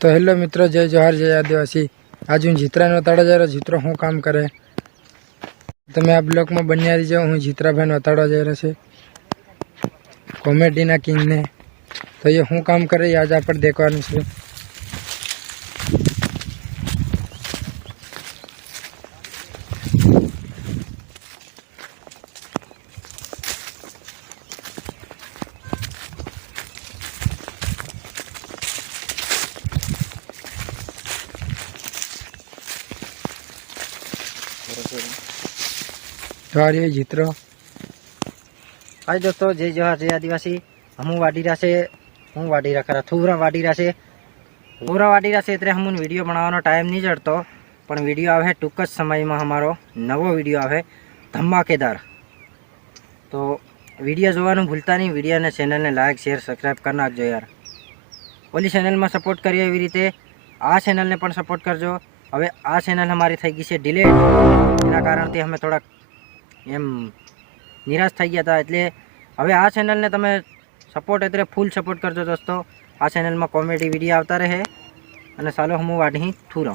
तो हेलो मित्रों, जय जोहार, जय आदिवासी। आज हूँ जीतराने वताड़ा जा रहा। जीतरो शू काम करे તમે આ બ્લોકમાં બન્યા રહીજો। હું જીતરાભાઈને વતાડવા જઈ રહ્યો છે કોમેડીના કિંગને। તો એ શું કામ કરે એ આજ આપણે દેખવાનું છે। जोहार ये जीतरो। हाय दोस्तों, जय जोहार, जय आदिवासी। हम वाडी रहा से हूँ वाडी रहा खरा थूरा वाडी रहा से थूरा वाडी रहा से इतने हम वीडियो बनावવાનો टाइम नहीं जड़तो, पण वीडियो आवे टूंक ज समय में हमारो नवो वीडियो आवे धमाकेदार। तो वीडियो जोवानुं भूलता नहीं। वीडियो ने चैनल ने लाइक शेर सब्सक्राइब कर नाखजो यार। ओली चैनल में सपोर्ट करिए एवी रीते आ चैनल ने पण सपोर्ट करजो। हवे आ चैनल हमारी थई गई छे डिलीट, एना कारणथी हमें थोड़ा एम निराश थई गया था। एटले हवे आ चैनल ने तमे सपोर्ट एतरे फूल सपोर्ट करजो दोस्तों। आ चैनल में कॉमेडी वीडियो आवता रहे। अने चालो हूँ वाढी थूरा।